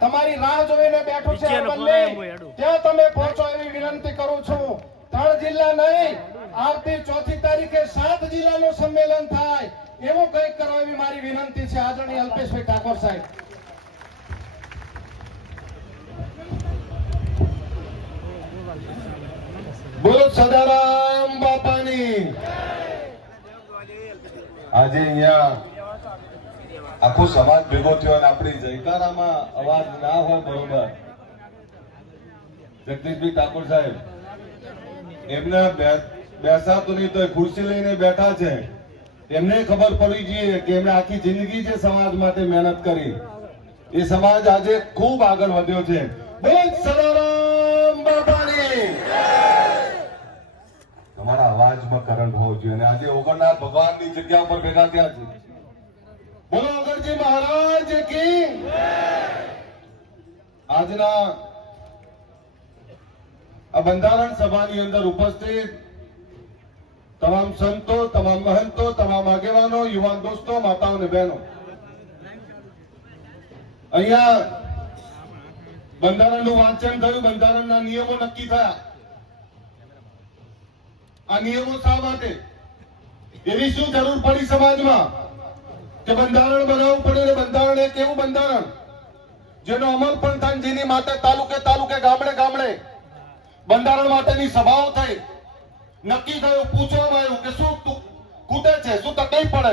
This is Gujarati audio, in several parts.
તમારી રાહ જોઈને બેઠો છે. ત્યાં તમે પહોંચો એવી વિનંતી કરું છું. ત્રણ જિલ્લા નહીં આવતી ચોથી તારીખે સાત જિલ્લાનું સંમેલન થાય. એવું કંઈક કરો એવી મારી વિનંતી છે આદરણીય અલ્પેશભાઈ ઠાકોર સાહેબ. બોલો સદારામ બાપાની. આજે અહીંયા આખો સમાજ ભેગો થયો અને આપણી જયકારામાં અવાજ ના હોય બરોબર. જગદીશભાઈ ઠાકોર સાહેબ, એમને બેસાતું નહીં તો ખુરશી લઈને બેઠા છે. એમને ખબર પડવી જોઈએ કે એમણે આખી જિંદગી જે સમાજ માટે મહેનત કરી. એ સમાજ આજે ખૂબ આગળ વધ્યો છે. બોલ સદારામ બાપાની. તમારા અવાજમાં કરંટ હોવો જોઈએ અને આજે ઓગણનાથ ભગવાનની જગ્યા ઉપર ભેગા થયા છે. બોલો મહારાજ કી આજના આ બંધારણ સભાની અંદર ઉપસ્થિત તમામ સંતો, તમામ મહંતો, તમામ આગેવાનો, યુવાન દોસ્તો, માતાઓ અને બહેનો. અહીંયા બંધારણનું વાંચન થયું, બંધારણના નિયમો નક્કી થયા. આ નિયમો શા માટે? એવી શું જરૂર પડી સમાજમાં? કે બંધારણ બનાવવું પડે ને બંધારણ એક એવું બંધારણ જેનો અમલ પણ થાય જેની માટે તાલુકે તાલુકે, ગામડે ગામડે બંધારણ માટેની સભાઓ થઈ. નક્કી થયું, પૂછવામાં આવ્યું કે શું ખૂટે છે, શું તકલીફ પડે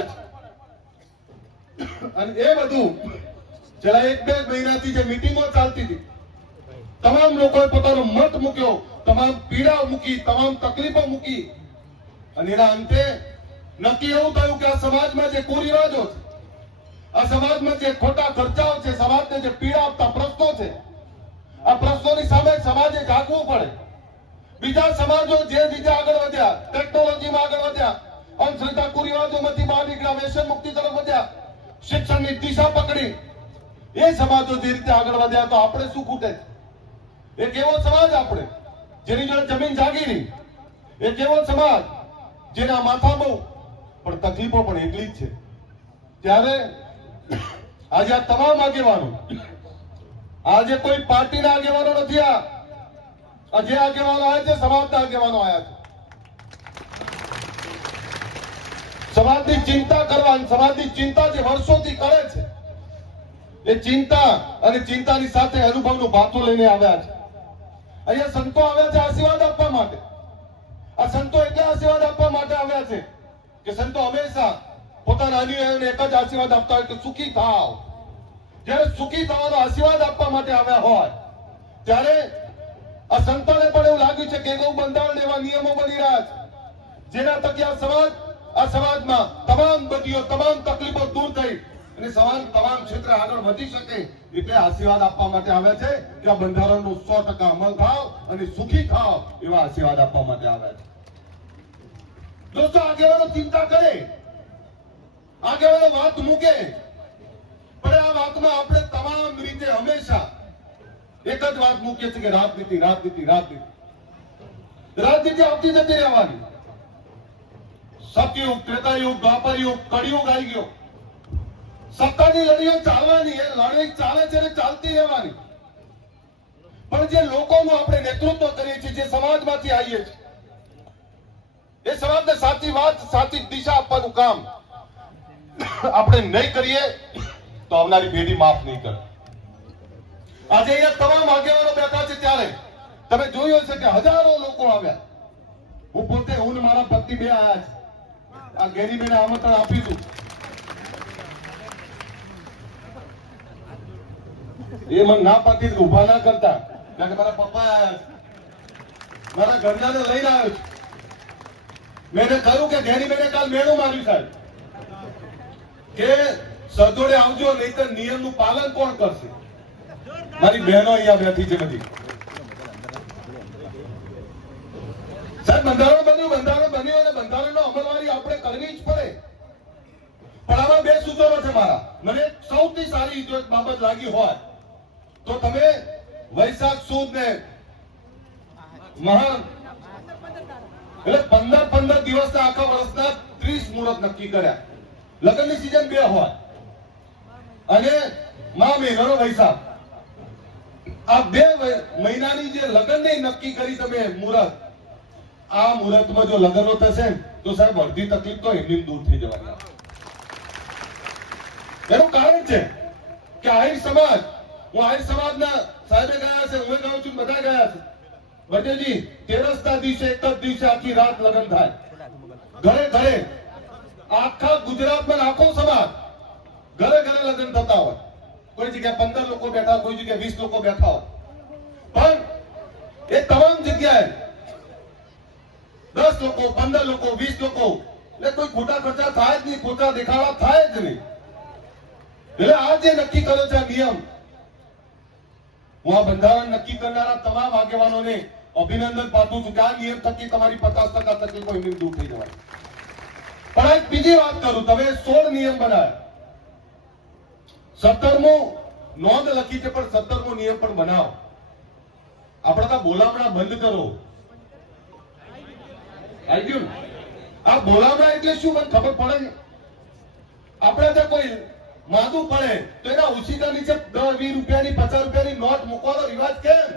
છે અને એ બધું જરા એક બે મહિનાથી જે મિટિંગો ચાલતી હતી, તમામ લોકોએ પોતાનો મત મૂક્યો, તમામ પીડા મૂકી, તમામ તકલીફો મૂકી. અને એના અંતે નક્કી એવું થયું કે આ સમાજમાં જે કુરિવાજો છે આ સમાજમાં જે ખોટા ખર્ચાઓ છે, સમાજને જે પીડા આપતા પ્રશ્નો છે, આ પ્રશ્નોની સામે સમાજે જાગવું પડે. બીજા સમાજો જે રીતે આગળ વધ્યા ટેકનોલોજીમાં આગળ વધ્યા, અંધશ્રદ્ધા કુરિવાજોમાંથી બહાર નીકળ્યા વ્યસન મુક્તિ તરફ વધ્યા, શિક્ષણની દિશા પકડી, એ સમાજો જે રીતે આગળ વધ્યા, તો આપણે શું ખૂટે છે? એક એવો સમાજ આપણે, જેની જોડે જમીન જાગીરી એક એવો સમાજ, જેના માથા બહુ પણ તકલીફો પણ એટલી જ છે. ત્યારે આજે આ તમામ આગેવાનો, આજે કોઈ પાર્ટીના આગેવાનો નથી આ. આ જે આગેવાનો આવ્યા છે, સમાજના આગેવાનો આવ્યા છે. સમાજની ચિંતા કરવાની, સમાજની ચિંતા જે વર્ષોથી કરે છે, એ ચિંતા અને ચિંતાની સાથે અનુભવનું ભાતું લઈને આવ્યા છે. અહીંયા સંતો આવ્યા છે આશીર્વાદ આપવા માટે. આ સંતો એટલે આશીર્વાદ આપવા માટે આવ્યા છે કે સંતો હંમેશા પોતાના અનુયાયીઓને એક જ આશીર્વાદ આપતા હોય કે સુખી થાવ. જ્યારે સુખી થવાનો આશીર્વાદ આપવા માટે આવ્યા હોય, ત્યારે આ સંતોને પણ એવું લાગ્યું છે કે એવું બંધારણ એવા નિયમો બની રહ્યા છે. જેના થકી આ સમાજ, આ સમાજમાં તમામ બધીઓ તમામ તકલીફો દૂર થઈ અને સમાજ તમામ ક્ષેત્રે આગળ વધી શકે એટલે આશીર્વાદ આપવા માટે આવ્યા છે કે આ બંધારણનો સો ટકા અમલ થાવ અને સુખી થાવ એવા આશીર્વાદ આપવા માટે આવ્યા છે. દોસ્તો, આગેવાનો ચિંતા કરે. આગેવાનો વાત મૂકે. પણ આ વાતમાં આપણે તમામ રીતે હંમેશા એક જ વાત મૂકીએ છીએ કે રાજનીતિ રાજનીતિ રાજનીતિ. રાજનીતિ આવતી જતી રહેવાની. સતયુગ, ત્રેતાયુગ, દ્વાપરયુગ, કળિયુગ આવી ગયો. સત્તાની લડીઓ ચાલવાની એ લડાઈ ચાલે છે ચાલતી રહેવાની. પણ જે લોકોનું આપણે નેતૃત્વ કરીએ છીએ, જે સમાજમાંથી આવીએ છીએ, એ સમાજને સાચી વાત, સાચી દિશા આપવાનું કામ. આપણે નહીં કરીએ તો આવનારી પેઢી માફ નહીં કરે. આજે અહીંયા તમામ આગેવાનો બેઠા છે ત્યારે. તમે જોયું હશે કે હજારો લોકો આવ્યા. હું પોતે, હું મારા પતિ બે આવ્યા છે. આ ગેરીબેને આમંત્રણ આપી દઉં એ મને ના પાડતી ઊભા ના કરતા. કારણ કે મારા પપ્પા આવ્યા છે. મારા ઘરનાને લઈને આવ્યો છું. મેં કહ્યું કે ગેરીબેને કાલ મેળું માર્યું સાહેબ. કે સજોડે આવજો, નહીતર નિયમનું પાલન કોણ કરશે? મારી બહેનો અહીંયા બેઠી છે બધી. સાહેબ, બંધારણ બન્યું બંધારણ બન્યું અને બંધારણનો અમલવારી આપણે કરવી જ પડે. પણ આમાં બે સૂચનો છે મારા. મને સૌથી સારી જો બાબત લાગી હોય તો તમે વૈશાખ સુદ ને મહાન એટલે પંદર પંદર દિવસના આખા વર્ષના ત્રીસ મુહૂર્ત નક્કી કર્યા. લગ્નની સિઝન બે હોય. અને મા મહિનાનો વૈશાખ. આ બે મહિનાની જે લગ્નની નક્કી કરી તમે મુહૂર્ત, આ મુહૂર્તમાં જો લગ્નો થશે તો સાહેબ અડધી તકલીફ તો એમની દૂર થઈ જવાની. એનું કારણ છે કે આહિર સમાજ, હું આહિર સમાજના સાહેબે ગયા છે હું ગાઉં છું બધા ગયા છે વડેજી તેરસના દિવસે એક જ દિવસે આખી રાત લગ્ન થાય. ઘરે ઘરે આખા ગુજરાતમાં લાખો સમાજ ઘરે ઘરે લગ્ન થતા હોય. કોઈ જગ્યાએ પંદર લોકો બેઠા, કોઈ જગ્યાએ વીસ લોકો બેઠા હોય. પણ એ તમામ જગ્યાએ દસ લોકો, પંદર લોકો, વીસ લોકો, એટલે કોઈ ખોટા ખર્ચા થાય જ નહીં, ખોટા દેખાવા થાય જ નહીં. એટલે આ જે નક્કી કર્યો છે નિયમ, હું આ બંધારણ નક્કી કરનારા તમામ આગેવાનોને અભિનંદન પાઠવું છું કે આ નિયમ થકી તમારી પચાસ ટકા તકલીફો એમની દૂર થઈ જવાની. પણ એક બીજી વાત કરું, તમે સોળ નિયમ બનાવ્યા. સત્તરમો નોંધ લખી છે, પણ સત્તરમો નિયમ પણ બનાવો. આપણે તો બોલામણા બંધ કરો. આવી ગયું આ બોલામણા એટલે શું, મને ખબર પડે છે આપણે તો કોઈ માંદું પડે, તો એના ઓછીતા નીચે દસ, વીસ રૂપિયાની, પચાસ રૂપિયાની નોટ મૂકવાનો રિવાજ કેમ?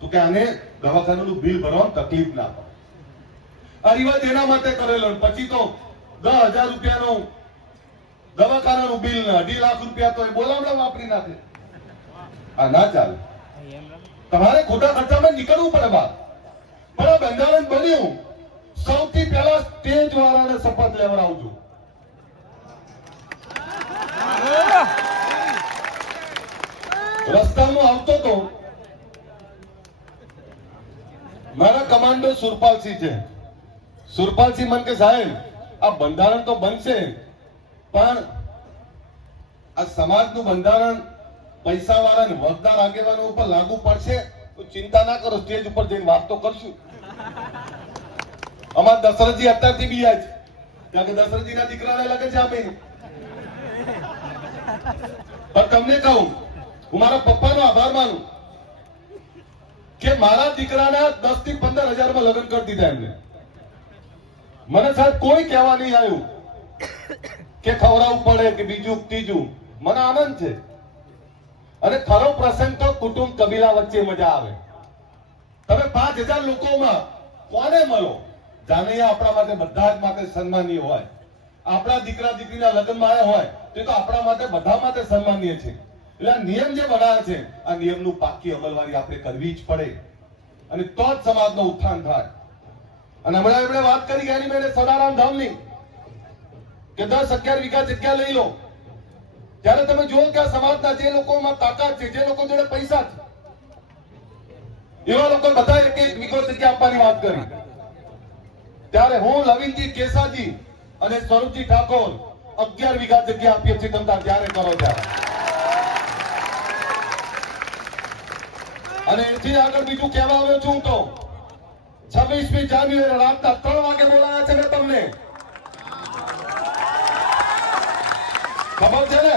તો કે આને દવાખાનાનું બિલ ભરવામાં તકલીફ ના પડે. આ રિવાજ એના માટે કરેલો પછી તો દસ હજાર રૂપિયાનો દવાખાનાનું બિલ અઢી લાખ રૂપિયા તો એ બોલાવડા વાપરી નાખે. આ ના ચાલે. તમારે ખોટા ખર્ચામાં નીકળવું પડે બહાર પણ આ બંધારણ બન્યું. સૌથી પહેલા સ્ટેજ વાળાને શપથ લેવડાવજો રસ્તામાં આવતો તો મારા કમાન્ડર સુરપાલસિંહ છે. સુરપાલસિંહ મન કે સાહેબ આ બંધારણ તો બનશે પણ આ સમાજનું બંધારણ પૈસા વાળા ને વગદાર આગેવાનો ઉપર લાગુ પડશે તો ચિંતા ના કરો, સ્ટેજ ઉપર જઈને વાત તો કરશું. અમાર દશરથજી અત્યારથી બી આજ કારણ કે દશરથજીના દીકરાને લગે છે આ મહિને. પણ તમને કહું, હું મારા પપ્પાનો આભાર માનું કે મારા દીકરાના દસથી પંદર હજારમાં લગ્ન કરી દીધા એમને. મને સાહેબ કોઈ કહેવા નહીં આવ્યું કે ખવડાવવું પડે કે બીજું ત્રીજું. મને આનંદ છે. અને ખરો પ્રસંગ તો કુટુંબ કબીલા વચ્ચે મજા આવે. તમે પાંચ હજાર લોકોમાં કોને મળો? જાનૈયા આપણા માટે બધા જ માટે સન્માનીય હોય. આપણા દીકરા દીકરીના લગ્નમાં આવ્યા હોય, તો તો આપણા માટે બધા માટે સન્માનીય છે. એટલે આ નિયમ જે બનાવે છે, આ નિયમનું પાકી અમલવારી આપણે કરવી જ પડે. અને તો જ સમાજનો ઉત્થાન થાય. અને હમણાં એમણે વાત કરી ગયા મેં સદારામ ધામની, કે દસ અગિયાર વીઘા જગ્યા લઈ લો. ત્યારે તમે જુઓ કે આ સમાજના જે લોકોમાં તાકાત છે, જે લોકો જોડે પૈસા છે, એવા લોકો બધા એક એક વીઘો જગ્યા આપવાની વાત કરી. ત્યારે હું લવિનજી કેસાજી અને સ્વરૂપજી ઠાકોર અગિયાર વીઘા જગ્યા આપીએ છીએ તમતા ત્યારે કરો ત્યારે. અને એથી આગળ બીજું કહેવા આવ્યો છું તો છવ્વીસમી જાન્યુઆરી રાતના ત્રણ વાગે બોલાયા છે મેં તમને. ખબર છે ને?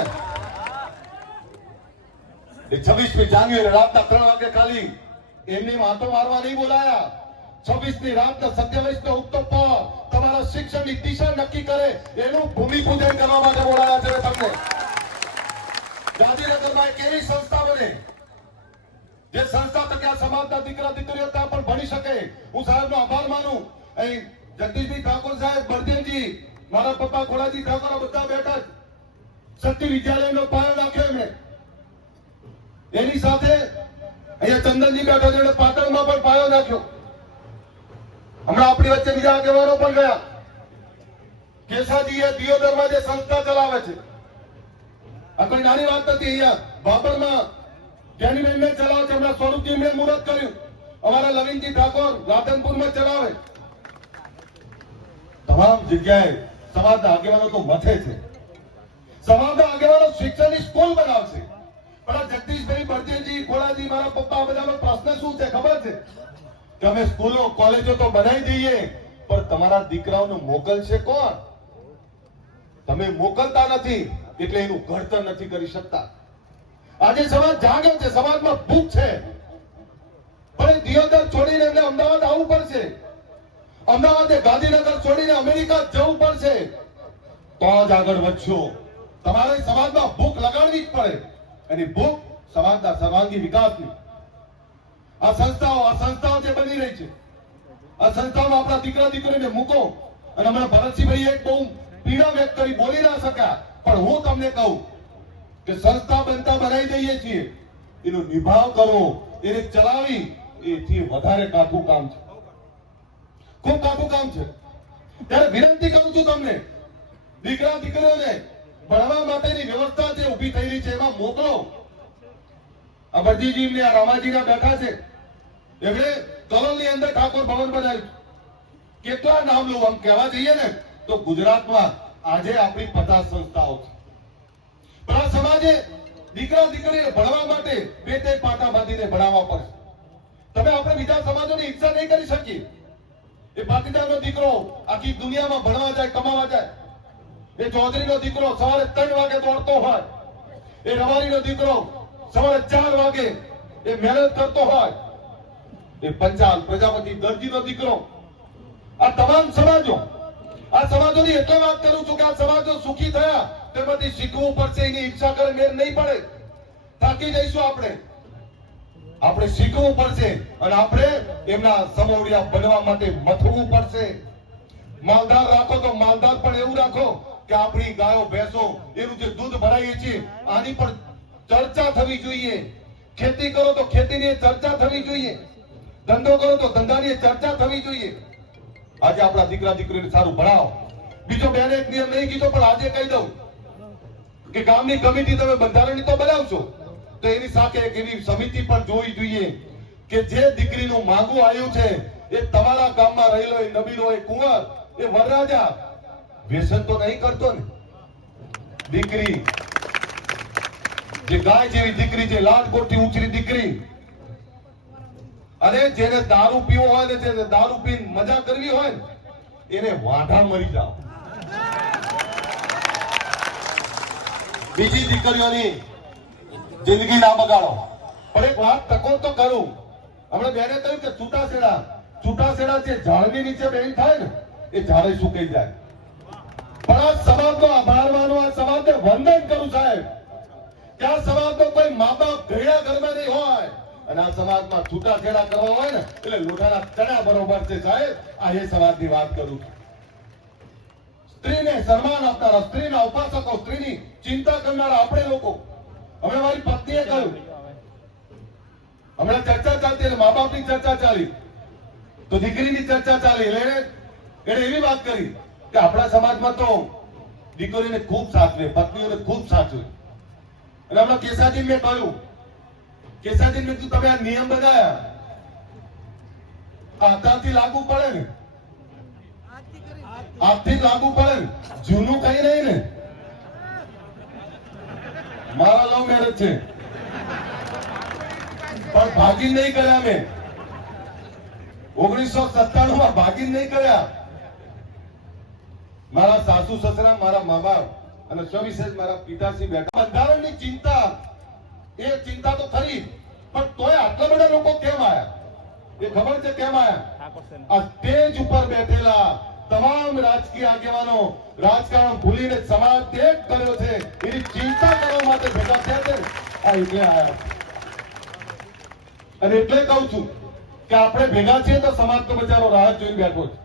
એ છવ્વીસમી જાન્યુઆરી રાતના ત્રણ વાગે ખાલી એમની વાતો મારવા નહીં બોલાયા. છવ્વીસની રાતના સત્યાવીસ નો ઉક્ત પર તમારા શિક્ષણની દિશા નક્કી કરે એનું ભૂમિપૂજન કરવા માટે બોલાયા છે તમને. ગાંધીનગરમાં એક એવી સંસ્થા બને જે સંસ્થા થકી આ સમાજના દીકરા, દીકરીઓ ત્યાં પણ ભણી શકે, હું સાહેબનો આભાર માનું. અહીં જગદીશજી ઠાકોર સાહેબ, બળદેવજી, મારા પપ્પા ખોડાજી ઠાકોર બધા બેઠા શક્તિ વિદ્યાલયનો પાયો નાખ્યો એમણે. એની સાથે અહીંયા ચંદનજી બેઠા છે પાટણમાં પણ પાયો નાખ્યો. હમણાં આપણી વચ્ચે બીજા આગેવાનો પણ ગયા. કેસાજીએ દિયોદરમાં જે સંસ્થા ચલાવે છે. આ કોઈ નાની વાત નથી, અહીંયા બાબરમાં જેની બેનને ચલાવે છે, એમના સ્વરૂપજી એમણે મુહૂર્ત કર્યું. અમારા લવિનજી ઠાકોર રાધનપુરમાં ચલાવે. તમામ જગ્યાએ સમાજના આગેવાનો તો મથે છે. સમાજના આગેવાનો શિક્ષણની સ્કૂલ બનાવશે. પણ જગદીશભાઈ બળદેવજી ખોડાજી મારા પપ્પા બધાનો પ્રશ્ન શું છે ખબર છે? કે અમે સ્કૂલો, કોલેજો તો બનાવી દઈએ, પણ તમારા દીકરાઓને મોકલશે કોણ? તમે મોકલતા નથી, એટલે એનું ઘડતર નથી કરી શકતા. આજે સમાજ જાગે છે, સમાજમાં ભૂખ છે. પણ દિયોદર છોડીને એમને અમદાવાદ આવવું પડશે. અમદાવાદે ગાંધીનગર છોડીને અમેરિકા જવું પડશે. તો જ આગળ વધશો. તમારે સમાજમાં ભૂખ લગાડવી જ પડે. એની ભૂખ સમાજના સર્વાંગી વિકાસની. આ સંસ્થાઓ આ સંસ્થાઓ જે બની રહી છે. આ સંસ્થાઓમાં આપણા દીકરા દીકરીને મૂકો. અને હમણાં ભરતસિંહભાઈ એક બહુ પીડા વ્યક્ત કરી, બોલી ના શક્યા. પણ હું તમને કહું કે સંસ્થા બનતા બનાવી દઈએ છીએ, એનો નિભાવ કરવો, એને ચલાવી એથી વધારે કાઠું કામ છે. ખૂબ કાઠું કામ છે. ત્યારે વિનંતી કરું છું તમને, દીકરા, દીકરીઓને ભણવા માટેની વ્યવસ્થા જે ઊભી રહી છે, એમાં મોકલો. આ બળજીજી ને આ રામાજીના બેઠા છે, એમણે કલોલની અંદર ઠાકોર ભવન બનાવ્યું કેટલા નામ લઉં આમ કહેવા જઈએ ને, તો ગુજરાતમાં આજે આપણી પચાસ સંસ્થાઓ છે. પણ આ સમાજે દીકરા દીકરીને ભણવા માટે બે તે પાટા બાંધીને ભણાવવા પડશે તમે આપણે બીજા સમાજોની ઈચ્છા નહીં કરી શકીએ. એ પાટીદારનો દીકરો આખી દુનિયામાં ભણવા જાય, કમાવા જાય. એ ચૌધરીનો દીકરો સવારે ત્રણ વાગે દોડતો હોય. એ રવારીનો દીકરો સવારે ચાર વાગે એ મહેનત કરતો હોય. એ પંચાલ પ્રજાપતિ દરજીનો દીકરો. આ તમામ સમાજો આ સમાજોની એટલે વાત કરું છું કે આ સમાજો સુખી થયા તેમાંથી શીખવું પડશે, એની ઈચ્છા કરે, મેર નહીં પડે. થાકી જઈશું આપણે. આપણે શીખવું પડશે અને આપણે એમના સમોડિયા બનવા માટે મથવું પડશે. માલદાર રાખો તો માલદાર પણ એવું રાખો કે આપણી ગાયો, ભેંસો, એનું જે દૂધ ભરાઈએ છીએ, આની પણ ચર્ચા થવી જોઈએ. ખેતી કરો તો ખેતીની ચર્ચા થવી જોઈએ. ધંધો કરો તો ધંધાની ચર્ચા થવી જોઈએ. આજે આપણા દીકરા દીકરીને સારું ભણાવો. બીજો બેને એક નિયમ નહીં કીધો, પણ આજે કહી દઉં કે ગામની કમિટી તમે બંધારણની તો બનાવશો. તો એની સાથે એક એવી સમિતિ પણ જોવી જોઈએ કે જે દીકરીનું માંગુ આવ્યું છે, એ તમારા ગામમાં રહેલો એ નબીનો એ કુંવર, એ વરરાજા. વ્યસન તો નહીં કરતો ને. દીકરી, જે ગાય જેવી દીકરી, જે લાડકોટથી ઉછરી દીકરી અને જેને દારૂ પીવો હોય ને જેને દારૂ પીને મજા કરવી હોય એને વાંઢા મરી જાવ બીજી દીકરીઓની જિંદગી ના બગાડો. પણ એક વાત તકો તો કરું. હમણાં બેને કહ્યું કે છૂટાછેડા છૂટાછેડા જે ઝાડની નીચે બેન થાય ને, એ ઝાડે સુકાઈ જાય. પણ આ સમાજનો આભાર માનો, આ સમાજને વંદન કરું સાહેબ. કે આ સમાજનો કોઈ મા બાપ ઘરડા ઘરમાં નહીં હોય. અને આ સમાજમાં છૂટાછેડા કરવા હોય ને, એટલે લોઢાના ચણા બરોબર છે સાહેબ, આ એ સમાજની વાત કરું છું. સ્ત્રીને સન્માન આપનારા, સ્ત્રીના ઉપાસકો, સ્ત્રીની ચિંતા કરનારા આપણે લોકો. હમણાં મારી પત્નીએ કહ્યું, હમણાં ચર્ચા ચાલતી એટલે મા બાપની ચર્ચા ચાલી. તો દીકરીની ચર્ચા ચાલી, એટલે એણે એવી વાત કરી કે આપણા સમાજમાં તો દીકરીને ખૂબ સાચવે, પત્નીઓને ખૂબ સાચવે. અને હમણાં કેસાજી મેં કહ્યું કેસાજી કીધું, તમે આ નિયમ બનાયા આ લાગુ પડે ને. આજથી લાગુ પડે જૂનું કઈ નહીં ને. મારા લવ મેરેજ છે. પણ ભાગી નહીં કર્યા મેં. ઓગણીસો સત્તાણું માં ભાગી નહીં કર્યા. મારા સાસુ સસરા, મારા મા બાપ અને સવિશેષ મારા પિતાશ્રી બેઠા. બંધારણની ચિંતા એ ચિંતા તો ખરી પણ તોય આટલા બધા લોકો કેમ આયા? એ ખબર છે કેમ આયા? આ સ્ટેજ ઉપર બેઠેલા તમામ રાજકીય આગેવાનો રાજકારણ ભૂલીને સમાજ ત્યાગ કર્યો છે એની ચિંતા કરવા માટે ભેગા થયા છે આ એટલે આયા. અને એટલે કહું છું કે આપણે ભેગા છીએ તો સમાજ તો બચારો રાહ જોઈને બેઠો છે.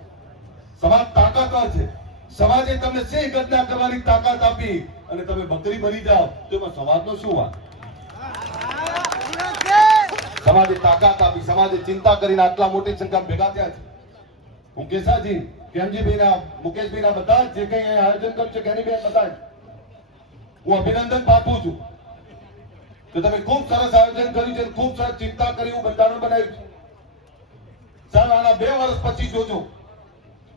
સમાજ તાકાતવાર છે. સમાજે તમને સિંહ ગર્જના કરવાની તાકાત આપી અને તમે બકરી બની જાઓ તો એમાં સમાજનો શું વાત? સમાજે તાકાત આપી, સમાજે ચિંતા કરીને આટલા મોટી સંખ્યામાં ભેગા થયા છે. હું કેસાજી કેમજીભાઈના મુકેશભાઈના બધા જ કઈ આયોજન કર્યું છે જ્ઞાનીબેન બધા હું અભિનંદન પાઠવું છું કે તમે ખૂબ સરસ આયોજન કર્યું છે ખૂબ સરસ ચિંતા કરી હું બંધારણ બનાવ્યું છે. સાહેબ, આના બે વર્ષ પછી જોજો.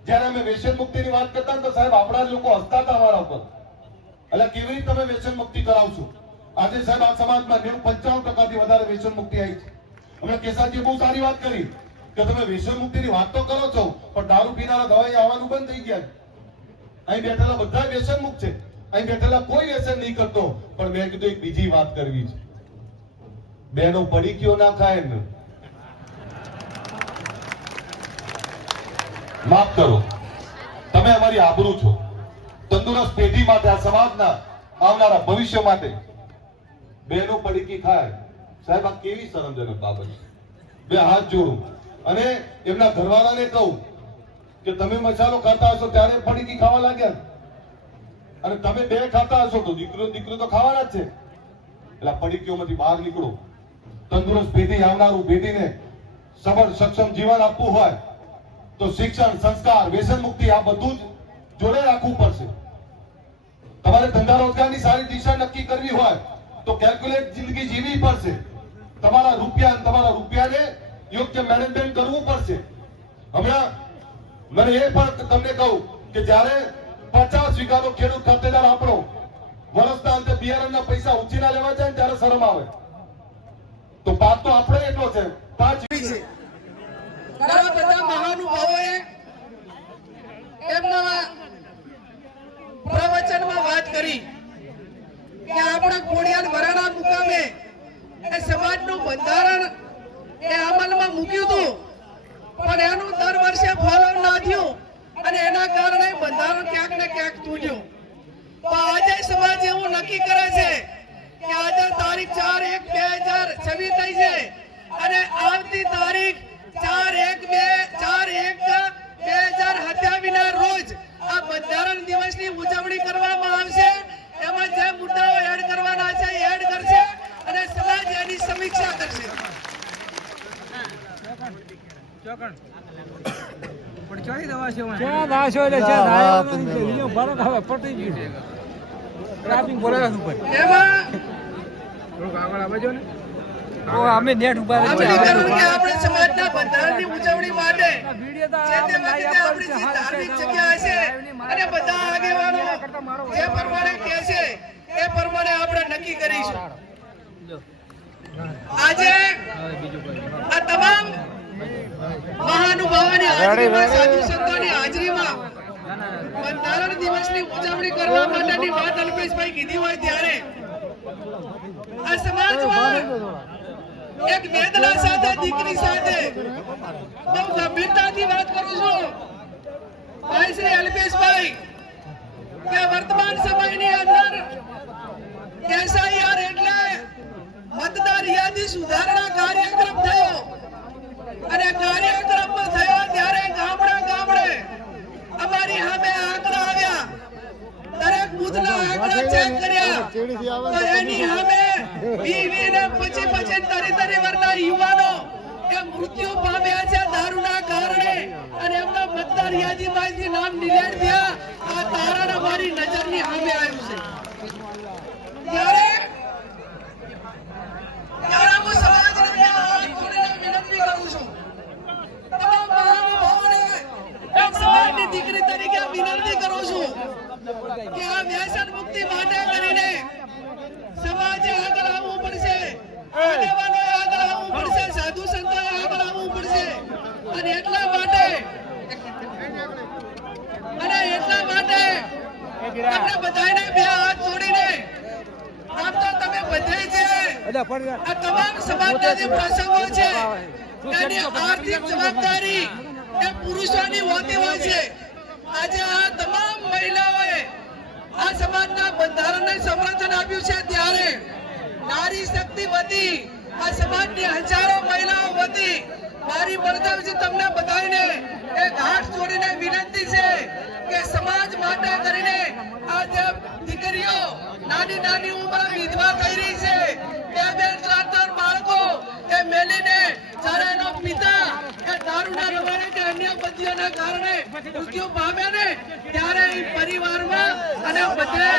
જ્યારે અમે વ્યસન મુક્તિની વાત કરતા તો સાહેબ, આપણા લોકો હસતા હતા અમારા ઉપર. એટલે કેવી રીતે તમે વ્યસન મુક્તિ કરાવશો? આજે સાહેબ, આ સમાજમાં નેવું પંચાવન ટકાથી વધારે વ્યસન મુક્તિ આવી છે. હમણાં કેસાજી બહુ સારી વાત કરી કે તમે વિશ્વ મુક્તિની વાત તો કરો છો, પણ દારૂ પીનારા દવાઈ આવવાનું બંધ થઈ ગયા અહીં બેઠેલા બધા વ્યસન મુક્ત છે. અહીં બેઠેલા કોઈ વ્યસન નહીં કરતો, પણ મેં કીધું એક બીજી વાત કરવી છે. બેનો પડી કયો ના ખાય ને. માફ કરો. તમે અમારી આબરૂ છો. તંદુરસ્ત પેઢી માટે આ સમાજના આવનારા ભવિષ્ય માટે બેનો પડીકી ખાય. સાહેબ, આ કેવી શરમજનક બાબત બે હાથ જોડું. અને એમના ઘરવાળાને કહું કે તમે મસાલો ખાતા હશો ત્યારે પડીકી ખાવા લાગ્યા અને તમે બે ખાતા હશો તો દીકરો દીકરો તો ખાવાના જ છે. એટલે પડીકીઓમાંથી બહાર નીકળો. તંદુરસ્ત પેઢી આવનારું પેઢીને સબળ, સક્ષમ જીવન આપવું હોય તો શિક્ષણ, સંસ્કાર, વ્યસન મુક્તિ આ બધું જ જોડે રાખવું પડશે. તમારે ધંધા રોજગારની સારી દિશા નક્કી કરવી હોય તો કેલ્ક્યુલેટ જિંદગી જીવવી પડશે. તમારા રૂપિયા તમારા રૂપિયાને યોગ્ય મેનેજમેન્ટ કરવું પડશે. હમણાં મને એ પણ તમને કહું કે જ્યારે પચાસ વીઘાનો ખેડૂત ખાતેદાર આપણો વર્ષના અંતે બિયારણના પૈસા ઉછીના લેવા જાય ત્યારે શરમ આવે. તો પાક તો આપણે એટલો છે. પાંચ છે. ઘણા બધા મહાનુભાવોએ એમના પ્રવચનમાં વાત કરી કે આપણા કોડિયાન વરાણા મુકામે એ સમાજનું બંધારણ એ અમલમાં મૂક્યું હતું. પણ એનું દર વર્ષે ફોલો ના થયું અને એના કારણે બંધારણ ક્યાંક ને ક્યાંક તૂટ્યું. તો આજે સમાજ એવું નક્કી કરે છે કે આજે તારીખ ચાર એક બે હજાર છવ્વીસ થઈ છે અને આવતી તારીખ ચાર એક બે ચાર એક બે હજાર સત્યાવીસ રોજ આ બંધારણ દિવસની ઉજવણી કરવામાં આવશે એમાં જે મુદ્દાઓ એડ કરવાના છે એ એડ કરશે અને સમાજ એની સમીક્ષા કરશે ક્યાં એટલે છે હવે પટી ગયું ટ્રાફિક બોલાવે છે અમે નેટ ઊભા આપણે ગયા. કીધું કે આપણે સમાજના બંધારણની ઉજવણી માટે આ વીડિયો તો જે તે વખતે આપણી ધાર્મિક જગ્યા હશે. અને બધા આગેવાનો જે પ્રમાણે કહે છે એ પ્રમાણે આપણે નક્કી કરીશું. આજે આ તમામ મહાનુભાવોની હાજરીમાં સાધુ સંતોની હાજરીમાં બંધારણ દિવસની ઉજવણી કરવા માટેની વાત અલ્પેશભાઈ કીધી હોય ત્યારે આ સમાજમાં એક વેદના સાથે દીકરી સાથે બહુ ગંભીરતાથી વાત કરું છું. ભાઈ શ્રી અલ્પેશભાઈ કે વર્તમાન સમયની અંદર એસઆઈઆર એટલે મતદાર યાદી સુધારણા કાર્યક્રમ થયો. અને કાર્યક્રમ થયો ત્યારે ગામડે ગામડે અમારી સામે આંકડા આવ્યા. દરેક બુથના આંકડા ચેક કર્યા. એની સામે વી ને પછી પછી તરી તરી વરના યુવાનો એ મૃત્યુ પામ્યા છે દારૂના કારણે. અને એમના મતદાર યાદીમાંથી નામ ડિલેટ થયા. આ તારણ અમારી નજરની સામે આવ્યું છે. ત્યારે હું સમાજને ત્યાં હાથ જોડીને વિનંતી કરું છું તમામ મહાનુભાવોને એક સમાજની દીકરી તરીકે વિનંતી કરું છું કે આ વ્યસન મુક્તિ માટે કરીને સમાજે આગળ આવવું પડશે આગેવાનોએ આગળ આવવું પડશે સાધુ સંતોએ આગળ આવવું પડશે અને એટલા માટે અને એટલા માટે તમને બધાને બે હાથ જોડીને આમ તો તમે બધે છે એટલે ફરી આ તમામ સમાજના જે પ્રસંગો છે. તેની આર્થિક જવાબદારી એ પુરુષોની હોતી હોય છે. આજે આ તમામ મહિલાઓએ આ સમાજના બંધારણને સમર્થન આપ્યું છે. ત્યારે નારી શક્તિ વતી આ સમાજની હજારો મહિલાઓ વતી મારી બળદેવજી તમને બધાને એ ઘાટ જોડીને વિનંતી છે કે સમાજ માટે કરીને આ જે દીકરીઓ નાની નાની ઉંમરે વિધવા થઈ રહી છે બે બે ત્રણ ત્રણ બાળકો એ મેલીને જ્યારે એના પિતા એ દારૂના રવાડે કે અન્ય બદીઓના કારણે મૃત્યુ પામે ને ત્યારે એ પરિવારમાં અને બધે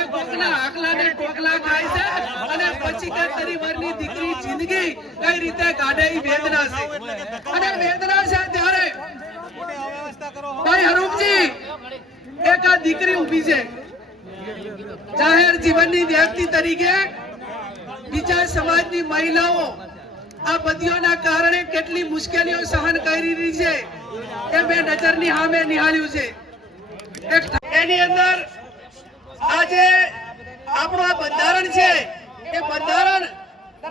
એ કોકના આકલાને ટોકલા ખાય છે અને પછી તે પરિવારની દીકરી જિંદગી કઈ રીતે કાઢે એ વેદના છે. અને વેદના છે ત્યારે ભાઈ હરૂપજી, એક આ દીકરી ઊભી છે. જાહેર જીવનની વ્યક્તિ તરીકે બીજા સમાજની મહિલાઓ આ બદીઓના કારણે કેટલી મુશ્કેલીઓ સહન કરી રહી છે એ મેં નજરની સામે નિહાળ્યું છે. એની અંદર આજે આપણું આ બંધારણ છે, એ બંધારણ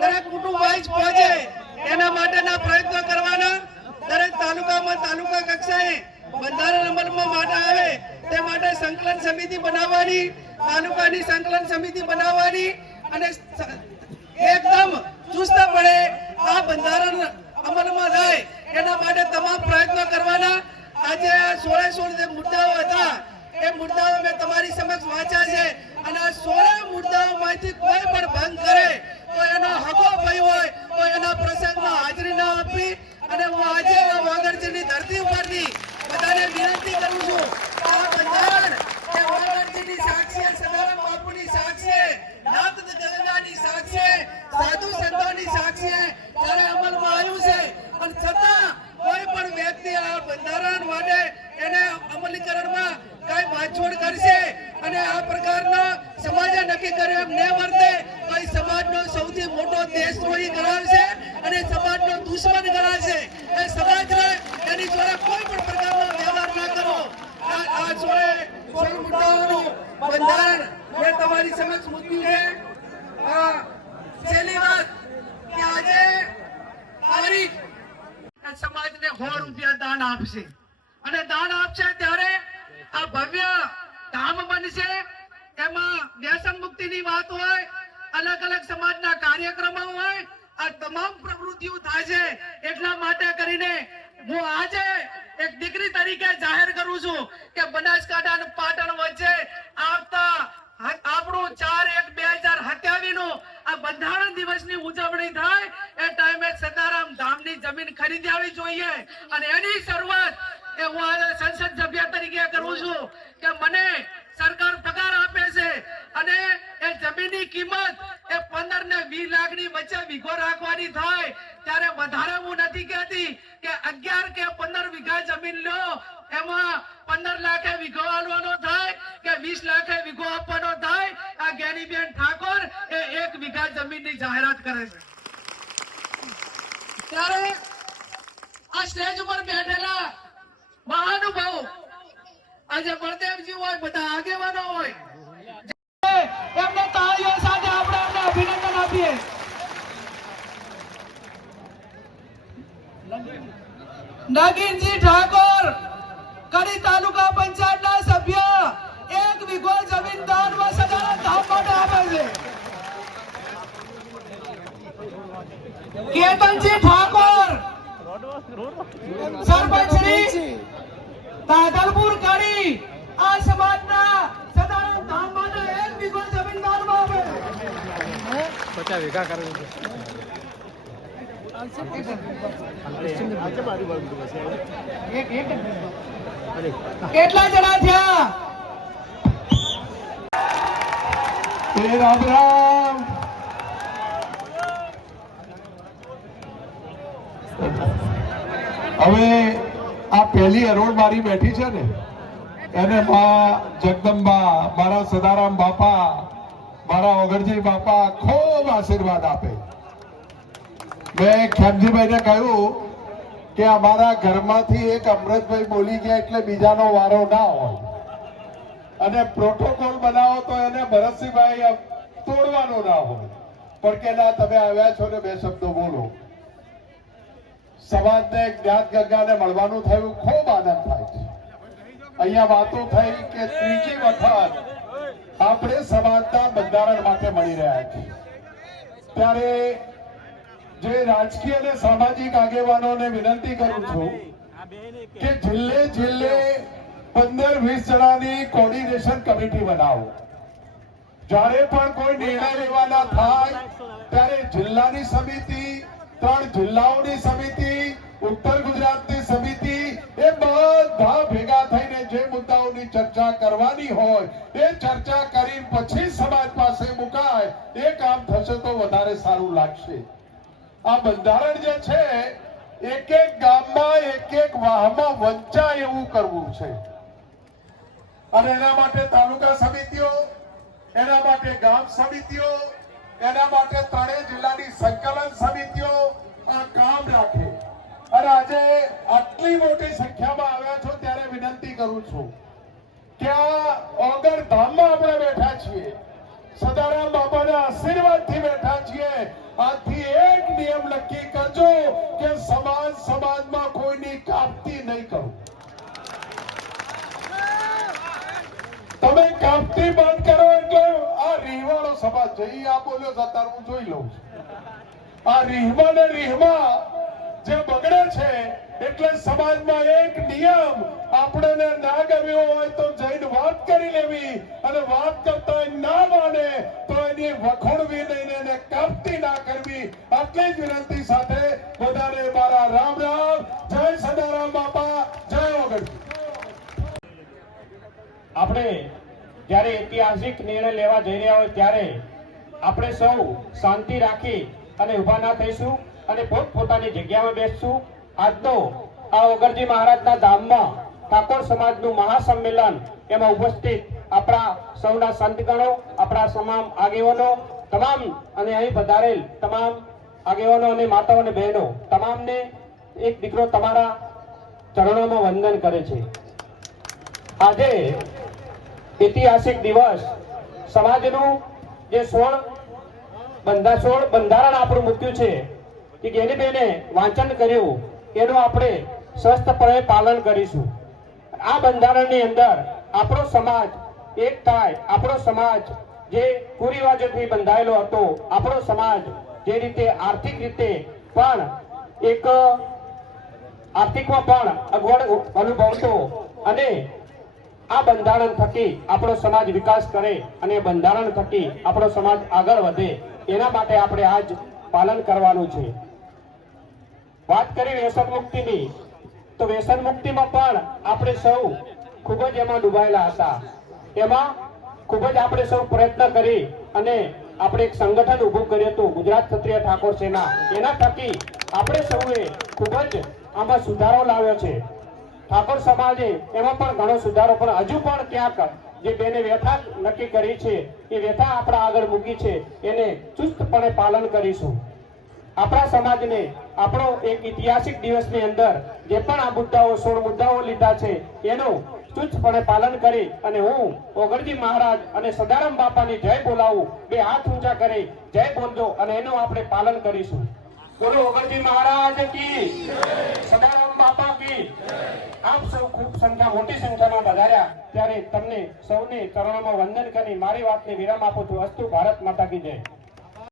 દરેક કુટુંબ વાઇઝ પહોંચે. એના માટેના પ્રયત્નો કરવાના દરેક તાલુકામાં તાલુકા કક્ષાએ બંધારણ અમલમાં માટે આવે. તે માટે સંકલન સમિતિ બનાવવાની, તાલુકાની સંકલન સમિતિ બનાવવાની અને એકદમ એકદમ ચુસ્તપણે આ બંધારણ અમલમાં થાય એના માટે તમામ પ્રયત્નો કરવાના. આજે સોળે સોળ જે મુદ્દાઓ હતા, એ મુદ્દાઓ મેં તમારી સમક્ષ વાંચ્યા છે. અને આ સોળે મુદ્દાઓમાંથી કોઈ પણ ભંગ કરે, તો એનો હકો ભય હોય, તો એના પ્રસંગમાં હાજરી ના આપી અને હું આજે વાગડજીની ધરતી ઉપરથી બધાને વિનંતી કરું છું આ બંધારણ કે વાગડજીની સાક્ષી સદારામ બાપુની સાક્ષી નાથ ગંગાની સાક્ષી સાધુ સંતોની સાક્ષીએ ત્યારે અમલમાં આવ્યું છે, પણ છતાં કોઈ પણ વ્યક્તિ આ બંધારણ માટે એને અમલીકરણમાં કઈ વાંચવણ કરશે અને આ પ્રકારનો સમાજ નક્કી કર્યો એમ ન વર્તે, તો સમાજનો સૌથી મોટો દેશદ્રોહી ગણાવશે અને સમાજનો દુશ્મન ગણાવશે. એ સમાજને એની જોડે કોઈ પણ પ્રકારનો વ્યવહાર ના કરો આ જોડે કોઈ મુદ્દાઓનું બંધારણ મેં તમારી સમક્ષ મૂક્યું છે. આ સો રૂપિયા દાન આપશે. અને દાન આપશે ત્યારે આ ભવ્ય ધામ બનશે. એમાં વ્યસન મુક્તિની વાત હોય, અલગ અલગ સમાજના કાર્યક્રમો હોય, આ તમામ પ્રવૃત્તિઓ થાય છે. એટલા માટે કરીને હું આજે એક દીકરી તરીકે જાહેર કરું છું કે બનાસકાંઠા અને પાટણ વચ્ચે આવતા આપણું ચાર એક બે હજાર સત્યાવીસનું આ બંધારણ દિવસની ઉજવણી થાય એ ટાઈમે સદારામ ધામની જમીન ખરીદી આવી જોઈએ. અને એની શરૂઆત એ હું સંસદ સભ્ય તરીકે કરું છું કે મને સરકાર પગાર આપે છે. અને જમીનની કિંમત એ પંદર ને 20 લાખની વચ્ચે વીઘો રાખવાની થાય. ત્યારે વધારે હું નથી કહેતી કે અગિયાર કે પંદર વીઘા જમીન લો. એમાં પંદર લાખે વીઘો આલવાનો થાય કે 20 લાખે વીઘો આપવાનો થાય. આ ગેનીબેન ઠાકોર એ 1 વીઘા જમીનની જાહેરાત કરે છે. ત્યારે આ સ્ટેજ ઉપર બેઠેલા મહાનુભાવો, આજે બળદેવજી હોય, બધા આગેવાનો હોય એમને તાળીઓ સાથે આપણે એમને અભિનંદન આપીએ. નગીનજી ઠાકોર કડી તાલુકા પંચાયતના સભ્ય એક વીઘો જમીન દાનમાં સદાના ધામ માટે આપે છે. કેતનજી ઠાકોર સરપંચ શ્રી તાદલપુર કડી આ સમાજના સદાના ધામ માટે એક વીઘો જમીન દાનમાં આપે પચાસ વીઘા કરવું છે. કેટલા જણા થયા? હવે આ પહેલી મારી બેઠી છે ને, એને મા જગદંબા, મારા સદારામ બાપા મારા ઓગણજી બાપા ખૂબ આશીર્વાદ આપે. મેં ખેમજીભાઈને કહ્યું કે અમારા ઘરમાંથી એક અમૃતભાઈ બોલી ગયા એટલે બીજાનો વારો ના હોય. અને પ્રોટોકોલ બનાવો તો એને ભરતસિંહભાઈ તોડવાનો ના હોય. પણ કે ના, તમે આવ્યા છો ને બે શબ્દો બોલો. સમાજને જ્ઞાત ગંગાને મળવાનું થયું, ખૂબ આનંદ થાય છે. અહીંયા વાતો થઈ કે ત્રીજી વખત આપણે સમાજના બંધારણ માટે મળી રહ્યા છીએ. ત્યારે જે રાજકીય અને સામાજિક આગેવાનોને વિનંતી કરું છું કે જિલ્લે જિલ્લે પંદર વીસ જણાની કોર્ડિનેશન કમિટી બનાવો. જ્યારે પણ કોઈ નિર્ણય લેવાના થાય, ત્યારે જિલ્લાની સમિતિ, ત્રણ જિલ્લાઓની સમિતિ કરવાની હોય, એ ચર્ચા કરી પછી સમાજ પાસે મુકાય, એ કામ થશે તો વધારે સારું લાગશે. આ બંધારણ જે છે, એક એક ગામમાં, એક એક વાહમાં વંચાય એવું કરવું છે. અને એના માટે તાલુકા સમિતિઓ, એના માટે ગામ સમિતિઓ, એના માટે ત્રણેય જિલ્લાની સંકલન સમિતિઓ આ કામ રાખે. અને આજે આટલી મોટી સંખ્યામાં આવ્યા છો, ત્યારે વિનંતી કરું છું. કે આ ધામમાં આપણે બેઠા છીએ. સદારામ બાપાના આશીર્વાદથી બેઠા છીએ. આથી એક નિયમ નક્કી કરજો કે સમાજ સમાજમાં કોઈની કાપતી નહીં કરું. તમે કાપતી બંધ કરો એટલે આ રીહવાનો સમાજ છે. ઈ આ બોલ્યો સતાર હું જોઈ લઉં છું. આ રીહમાં ને રીહમાં જે બગડે છે, એટલે સમાજમાં એક નિયમ આપણને ના ગમ્યો હોય તો વાત કરી લેવી અને વાત કરતા ના માને તો એની વખોડવી નહીં એને કાપતી ના કરવી. આટલી જ વિનંતી સાથે બધાને મારા રામ રામ, જય સદારામ બાપા, જય ઓગણજી આપણે જ્યારે ઐતિહાસિક નિર્ણય લેવા જઈ રહ્યા હોય ત્યારે આપણે સૌ શાંતિ રાખી અને ઊભા ના થઈશું અને પોતપોતાની જગ્યામાં બેસશું. આજનો આ ઓગરજી મહારાજના ધામમાં ઠાકોર સમાજનું મહાસંમેલન એમાં ઉપસ્થિત આપણા સૌના સંતગણો, આપણા તમામ આગેવાનો, તમામ અને અહીં પધારેલ તમામ આગેવાનો અને માતાઓ અને બહેનો, તમામને એક દીકરો તમારા ચરણોમાં વંદન કરે છે. આજે ઐતિહાસિક દિવસ. સમાજનું જે સોળ બંધા, સોળ બંધારણ આપણું મૂક્યું છે કે જેની બેને વાંચન કર્યું, એનું આપણે સ્વસ્થપણે પાલન કરીશું. આ બંધારણની અંદર આપણો સમાજ એક થાય. આપણો સમાજ જે કુરિવાજોથી બંધાયેલો હતો, આપણો સમાજ જે રીતે આર્થિક રીતે પણ એક, આર્થિકમાં પણ અગવડ અનુભવતો અને આ બંધારણ થકી આપણો સમાજ વિકાસ કરે અને બંધારણ થકી આપણો સમાજ આગળ વધે, એના માટે આપણે આજ પાલન કરવાનું છે. વાત કરી વ્યસન મુક્તિની તો વ્યસન મુક્તિમાં પણ આપણે સૌ ખૂબ જ એમાં ડૂબાયેલા હતા. એમાં ખૂબ જ આપણે સૌ પ્રયત્ન કરી અને આપણે એક સંગઠન ઊભું કર્યું હતું, ગુજરાત ક્ષત્રિય ઠાકોર સેના. એના થકી આપણે સૌએ ખૂબ જ આમાં સુધારો લાવ્યો છે. ઠાકોર સમાજે એમાં પણ ઘણો સુધારો, પણ હજુ પણ ક્યાંક જે બેને વ્યથા નક્કી કરી છે, એ વ્યથા આપણા આગળ મૂકી છે, એને ચુસ્તપણે પાલન કરીશું. આપણા સમાજને, આપણો એક ઐતિહાસિક દિવસની અંદર જે પણ આ મુદ્દાઓ, સોળ મુદ્દાઓ લીધા છે, એનું ચુસ્તપણે પાલન કરી અને હું ઓગણજી મહારાજ અને સદારામ બાપાની જય બોલાવું, બે હાથ ઊંચા કરી, જય બોલજો અને એનું આપણે પાલન કરીશું. બોલો ઓગણજી મહારાજ કી સદારામ બાપા કી આપ સૌ ખૂબ સંખ્યા, મોટી સંખ્યામાં વધાર્યા ત્યારે તમને સૌને ચરણોમાં વંદન કરી, મારી વાતને વિરામ આપું છું. અસ્તુ ભારત માતા કી જય.